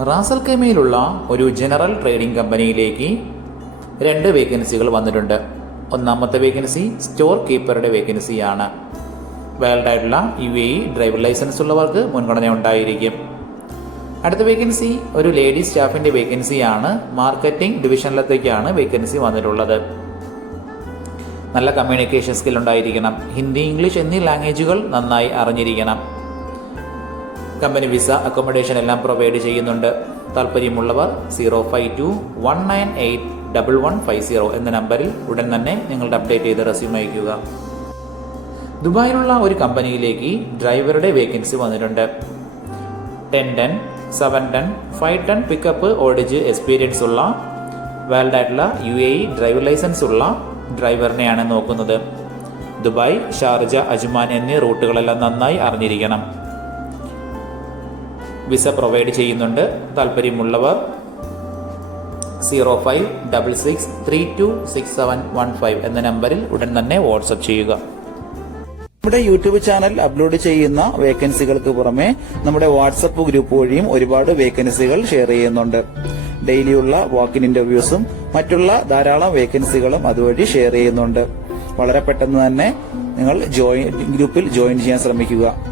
Ras al കെമയിലുള്ള ഒരു general trading കമ്പനിയിലേക്ക് രണ്ട് വേക്കൻസികൾ വന്നിട്ടുണ്ട്. ഒന്നാമത്തെ വേക്കൻസി സ്റ്റോർ കീപ്പറുടെ വേക്കൻസിയാണ്. വേൾഡ് ആയിട്ടുള്ള യു എ ഡ്രൈവർ ലൈസൻസ് ഉള്ളവർക്ക് മുൻഗണന ഉണ്ടായിരിക്കും. അടുത്ത വേക്കൻസി ഒരു ലേഡി സ്റ്റാഫിന്റെ വേക്കൻസിയാണ്. മാർക്കറ്റിംഗ് ഡിവിഷനിലത്തേക്കാണ് വേക്കൻസി വന്നിട്ടുള്ളത്. നല്ല കമ്മ്യൂണിക്കേഷൻ സ്കിൽ ഉണ്ടായിരിക്കണം. ഹിന്ദി ഇംഗ്ലീഷ് എന്നീ ലാംഗ്വേജുകൾ നന്നായി അറിഞ്ഞിരിക്കണം. കമ്പനി വിസ അക്കോമഡേഷൻ എല്ലാം പ്രൊവൈഡ് ചെയ്യുന്നുണ്ട്. താല്പര്യമുള്ളവർ zero five two one nine eight double one five zero എന്ന നമ്പറിൽ ഉടൻ തന്നെ നിങ്ങളുടെ അപ്ഡേറ്റ് ചെയ്ത് റെസ്യൂം അയക്കുക ദുബായിലുള്ള ഒരു കമ്പനിയിലേക്ക് ഡ്രൈവറുടെ വേക്കൻസി വന്നിട്ടുണ്ട്. Ten ten seven ten five ten pickup ഓടിച്ച് എക്സ്പീരിയൻസ് ഉള്ള വാലിഡ് ആയിട്ടുള്ള യു എ ഡ്രൈവർ ലൈസൻസ് ഉള്ള ഡ്രൈവറിനെയാണ് നോക്കുന്നത്. ദുബായ് ഷാർജ അജ്മാൻ എന്നീ റൂട്ടുകളെല്ലാം നന്നായി അറിഞ്ഞിരിക്കണം. വിസ പ്രൊവൈഡ് ചെയ്യുന്നുണ്ട്. താല്പര്യമുള്ളവർ zero five double six three two six seven one five എന്ന നമ്പറിൽ ഉടൻ തന്നെ വാട്സപ്പ് ചെയ്യുക. നമ്മുടെ യൂട്യൂബ് ചാനൽ അപ്ലോഡ് ചെയ്യുന്ന വേക്കൻസികൾക്ക് പുറമെ നമ്മുടെ വാട്സപ്പ് ഗ്രൂപ്പ് വഴിയും ഒരുപാട് വേക്കൻസികൾ ഷെയർ ചെയ്യുന്നുണ്ട്. ഡെയിലിയുള്ള വാക്കിൻ ഇന്റർവ്യൂസും മറ്റുള്ള ധാരാളം വേക്കൻസികളും അതുവഴി ഷെയർ ചെയ്യുന്നുണ്ട്. വളരെ പെട്ടെന്ന് തന്നെ നിങ്ങൾ ജോയിൻ ഗ്രൂപ്പിൽ ജോയിൻ ചെയ്യാൻ ശ്രമിക്കുക.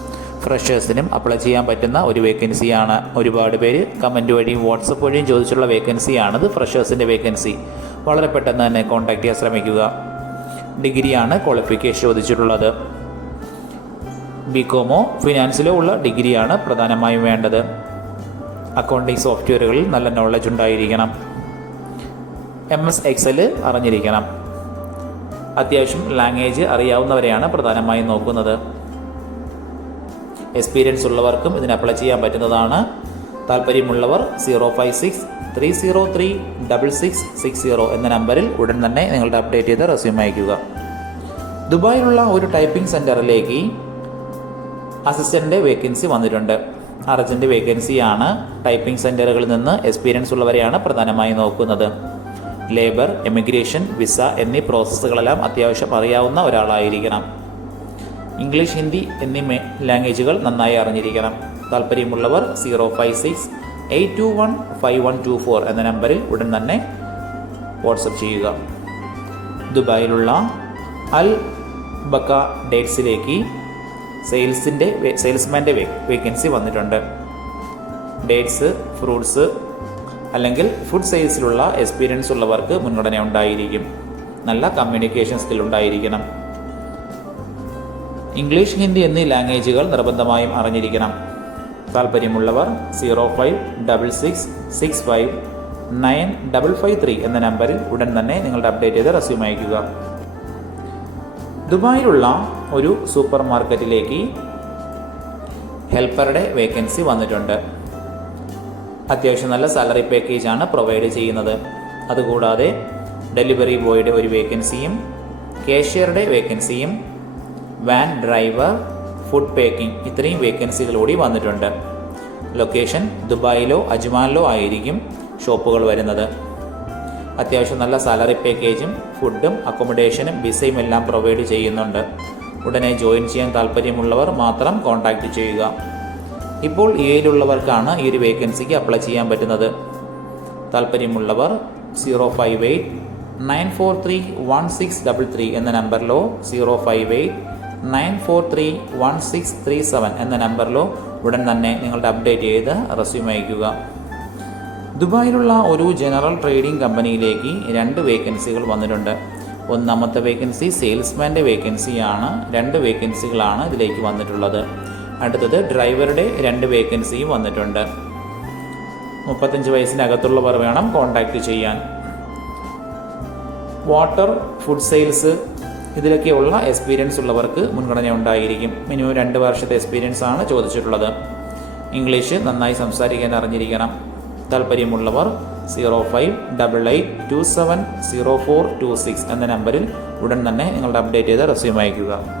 ഫ്രഷേഴ്സിനും അപ്ലൈ ചെയ്യാൻ പറ്റുന്ന ഒരു വേക്കൻസിയാണ് ഒരുപാട് പേര് കമന്റ് വഴിയും വാട്സപ്പ് വഴിയും ചോദിച്ചുള്ള വേക്കൻസിയാണിത് ഫ്രഷേഴ്സിന്റെ വേക്കൻസി വളരെ പെട്ടെന്ന് തന്നെ കോൺടാക്ട് ചെയ്യാൻ ശ്രമിക്കുക. ഡിഗ്രിയാണ് ക്വാളിഫിക്കേഷൻ ചോദിച്ചിട്ടുള്ളത്. ബികോമോ ഫിനാൻസിലോ ഉള്ള ഡിഗ്രിയാണ് പ്രധാനമായും വേണ്ടത്. അക്കൗണ്ടിംഗ് സോഫ്റ്റ്വെയറുകളിൽ നല്ല നോളജ് ഉണ്ടായിരിക്കണം. എം എസ് എക്സൽ അറിഞ്ഞിരിക്കണം. അത്യാവശ്യം ലാംഗ്വേജ് അറിയാവുന്നവരെയാണ് പ്രധാനമായും നോക്കുന്നത്. എക്സ്പീരിയൻസ് ഉള്ളവർക്കും ഇതിന് അപ്ലൈ ചെയ്യാൻ പറ്റുന്നതാണ്. താല്പര്യമുള്ളവർ zero five six three zero three double six six zero എന്ന നമ്പറിൽ ഉടൻ തന്നെ നിങ്ങളുടെ അപ്ഡേറ്റ് ചെയ്ത് റെസ്യൂം അയക്കുക ദുബായിലുള്ള ഒരു ടൈപ്പിംഗ് സെന്ററിലേക്ക് അസിസ്റ്റന്റ് വേക്കൻസി വന്നിട്ടുണ്ട്. അർജന്റ് വേക്കൻസിയാണ് ടൈപ്പിംഗ് സെന്ററുകളിൽ നിന്ന് എക്സ്പീരിയൻസ് ഉള്ളവരെയാണ് പ്രധാനമായി നോക്കുന്നത്. ലേബർ എമിഗ്രേഷൻ വിസ എന്നീ പ്രോസസ്സുകളെല്ലാം അത്യാവശ്യം അറിയാവുന്ന ഒരാളായിരിക്കണം. ഇംഗ്ലീഷ് ഹിന്ദി എന്നീ ലാംഗ്വേജുകൾ നന്നായി അറിഞ്ഞിരിക്കണം. താല്പര്യമുള്ളവർ zero five six eight two one five one two four എന്ന നമ്പറിൽ ഉടൻ തന്നെ വാട്സപ്പ് ചെയ്യുക. ദുബായിലുള്ള അൽ ബക്ക ഡേറ്റ്സിലേക്ക് സെയിൽസിന്റെ സെയിൽസ്മാന്റെ വേക്കൻസി വന്നിട്ടുണ്ട്. ഡേറ്റ്സ് ഫ്രൂട്ട്സ് അല്ലെങ്കിൽ ഫുഡ് സെയിൽസിലുള്ള എക്സ്പീരിയൻസ് ഉള്ളവർക്ക് മുൻഗണന ഉണ്ടായിരിക്കും. നല്ല കമ്മ്യൂണിക്കേഷൻ സ്കിൽ ഉണ്ടായിരിക്കണം. ഇംഗ്ലീഷ് ഹിന്ദി എന്നീ ലാംഗ്വേജുകൾ നിർബന്ധമായും അറിഞ്ഞിരിക്കണം. താല്പര്യമുള്ളവർ zero five double six six five nine double five three എന്ന നമ്പറിൽ ഉടൻ തന്നെ നിങ്ങളുടെ അപ്ഡേറ്റ് ചെയ്ത് റെസ്യൂം അയക്കുക ദുബായിലുള്ള ഒരു സൂപ്പർ മാർക്കറ്റിലേക്ക് ഹെൽപ്പറുടെ വേക്കൻസി വന്നിട്ടുണ്ട്. അത്യാവശ്യം നല്ല സാലറി പാക്കേജാണ് പ്രൊവൈഡ് ചെയ്യുന്നത്. അതുകൂടാതെ ഡെലിവറി ബോയുടെ ഒരു വേക്കൻസിയും കാഷ്യറുടെ വേക്കൻസിയും വാൻ ഡ്രൈവർ ഫുഡ് പേക്കിംഗ് ഇത്രയും വേക്കൻസികൾ കൂടി വന്നിട്ടുണ്ട്. ലൊക്കേഷൻ ദുബായിലോ അജ്മാനിലോ ആയിരിക്കും ഷോപ്പുകൾ വരുന്നത്. അത്യാവശ്യം നല്ല സാലറി പാക്കേജും ഫുഡും അക്കോമഡേഷനും വിസയും എല്ലാം പ്രൊവൈഡ് ചെയ്യുന്നുണ്ട്. ഉടനെ ജോയിൻ ചെയ്യാൻ താല്പര്യമുള്ളവർ മാത്രം കോൺടാക്റ്റ് ചെയ്യുക. ഇപ്പോൾ യു എയിലുള്ളവർക്കാണ് ഈ ഒരു വേക്കൻസിക്ക് അപ്ലൈ ചെയ്യാൻ പറ്റുന്നത്. താല്പര്യമുള്ളവർ zero five eight nine four three one six double three എന്ന നമ്പറിലോ zero five eight nine four three one six three seven എന്ന നമ്പറിലോ ഉടൻ തന്നെ നിങ്ങളുടെ അപ്ഡേറ്റ് ചെയ്ത് റെസ്യൂം അയക്കുക ദുബായിലുള്ള ഒരു ജനറൽ ട്രേഡിംഗ് കമ്പനിയിലേക്ക് രണ്ട് വേക്കൻസികൾ വന്നിട്ടുണ്ട്. ഒന്നാമത്തെ വേക്കൻസി സെയിൽസ്മാന്റെ വേക്കൻസിയാണ് രണ്ട് വേക്കൻസികളാണ് ഇതിലേക്ക് വന്നിട്ടുള്ളത്. അടുത്തത് ഡ്രൈവറുടെ രണ്ട് വേക്കൻസിയും വന്നിട്ടുണ്ട്. മുപ്പത്തഞ്ച് വയസ്സിനകത്തുള്ളവർ വേണം കോൺടാക്റ്റ് ചെയ്യാൻ. വാട്ടർ ഫുഡ് സെയിൽസ് ഇതിലൊക്കെയുള്ള എക്സ്പീരിയൻസ് ഉള്ളവർക്ക് മുൻഗണന ഉണ്ടായിരിക്കും. മിനിമം രണ്ട് വർഷത്തെ എക്സ്പീരിയൻസ് ആണ് ചോദിച്ചിട്ടുള്ളത്. ഇംഗ്ലീഷ് നന്നായി സംസാരിക്കാൻ അറിഞ്ഞിരിക്കണം. താല്പര്യമുള്ളവർ zero five double eight two seven zero four two six എന്ന നമ്പറിൽ ഉടൻ തന്നെ നിങ്ങളുടെ അപ്ഡേറ്റ് ചെയ്ത റെസ്യൂം അയയ്ക്കുക.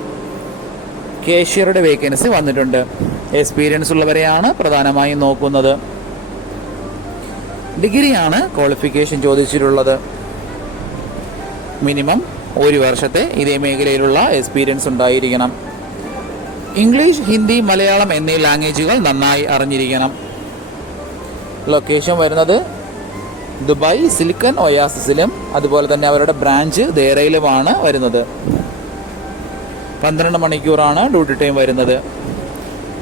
കേഷ്യറുടെ വേക്കൻസി വന്നിട്ടുണ്ട്. എക്സ്പീരിയൻസ് ഉള്ളവരെയാണ് പ്രധാനമായും നോക്കുന്നത്. ഡിഗ്രിയാണ് ക്വാളിഫിക്കേഷൻ ചോദിച്ചിട്ടുള്ളത്. മിനിമം ഒരു വർഷത്തെ ഇതേ മേഖലയിലുള്ള എക്സ്പീരിയൻസ് ഉണ്ടായിരിക്കണം. ഇംഗ്ലീഷ് ഹിന്ദി മലയാളം എന്നീ ലാംഗ്വേജുകൾ നന്നായി അറിഞ്ഞിരിക്കണം. ലൊക്കേഷൻ വരുന്നത് ദുബായ് സിലിക്കൺ ഒയാസിസിലും അതുപോലെ തന്നെ അവരുടെ ബ്രാഞ്ച് ദേറയിലുമാണ് വരുന്നത്. പന്ത്രണ്ട് മണിക്കൂറാണ് ഡ്യൂട്ടി ടൈം വരുന്നത്.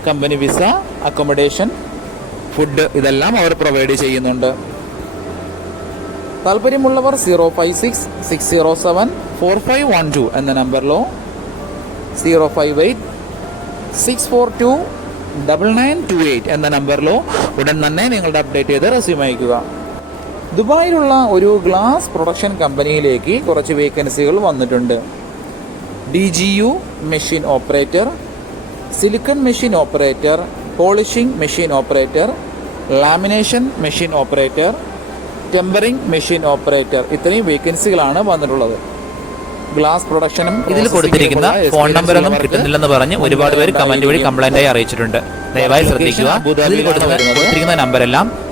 കമ്പനി വിസ അക്കോമഡേഷൻ ഫുഡ് ഇതെല്ലാം അവർ പ്രൊവൈഡ് ചെയ്യുന്നുണ്ട്. താല്പര്യമുള്ളവർ zero five six six zero seven four five one two എന്ന നമ്പറിലോ zero five eight six four two double nine two eight എന്ന നമ്പറിലോ ഉടൻ തന്നെ നിങ്ങളുടെ അപ്ഡേറ്റ് ചെയ്ത് റെസ്യൂം അയക്കുക ദുബായിലുള്ള ഒരു ഗ്ലാസ് പ്രൊഡക്ഷൻ കമ്പനിയിലേക്ക് കുറച്ച് വേക്കൻസികൾ വന്നിട്ടുണ്ട്. D G U machine operator silicon machine operator polishing machine operator lamination machine operator tempering machine operator ഇത്രയും വേക്കൻസികളാണ് വന്നിട്ടുള്ളത്. ഗ്ലാസ് പ്രൊഡക്ഷനും ഇതിൽ കൊടുത്തിരിക്കുന്ന ഫോൺ നമ്പറൊന്നും കിട്ടുന്നില്ലെന്ന് പറഞ്ഞ് ഒരുപാട് പേര് കമന്റ് വഴി കംപ്ലൈന്റ് ആയി അറിയിച്ചിട്ടുണ്ട്. ദയവായി ശ്രദ്ധിക്കുക. ഇതിൽ കൊടുക്കുന്ന കൊടുത്തിരിക്കുന്ന നമ്പരെല്ലാം